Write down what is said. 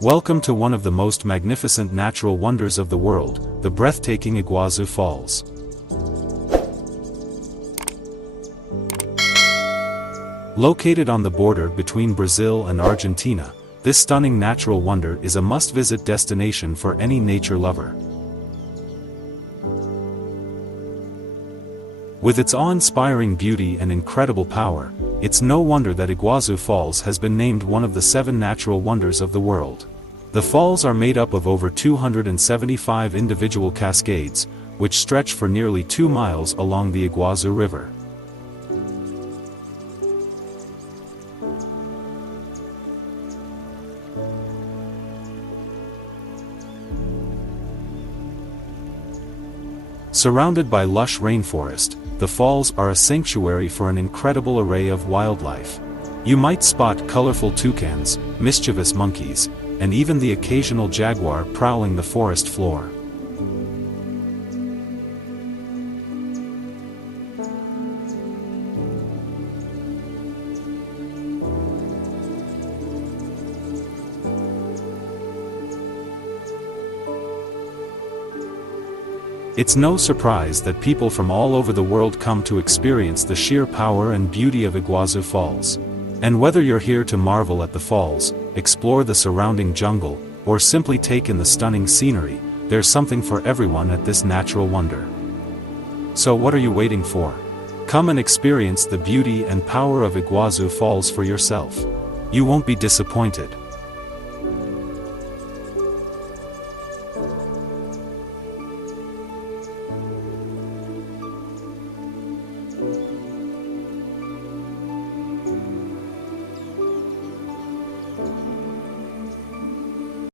Welcome to one of the most magnificent natural wonders of the world, the breathtaking Iguazu Falls. Located on the border between Brazil and Argentina, this stunning natural wonder is a must-visit destination for any nature lover. With its awe-inspiring beauty and incredible power, it's no wonder that Iguazu Falls has been named one of the 7 natural wonders of the world. The falls are made up of over 275 individual cascades, which stretch for nearly 2 miles along the Iguazu River. Surrounded by lush rainforest, the falls are a sanctuary for an incredible array of wildlife. You might spot colorful toucans, mischievous monkeys, and even the occasional jaguar prowling the forest floor. It's no surprise that people from all over the world come to experience the sheer power and beauty of Iguazu Falls. And whether you're here to marvel at the falls, explore the surrounding jungle, or simply take in the stunning scenery, there's something for everyone at this natural wonder. So what are you waiting for? Come and experience the beauty and power of Iguazu Falls for yourself. You won't be disappointed.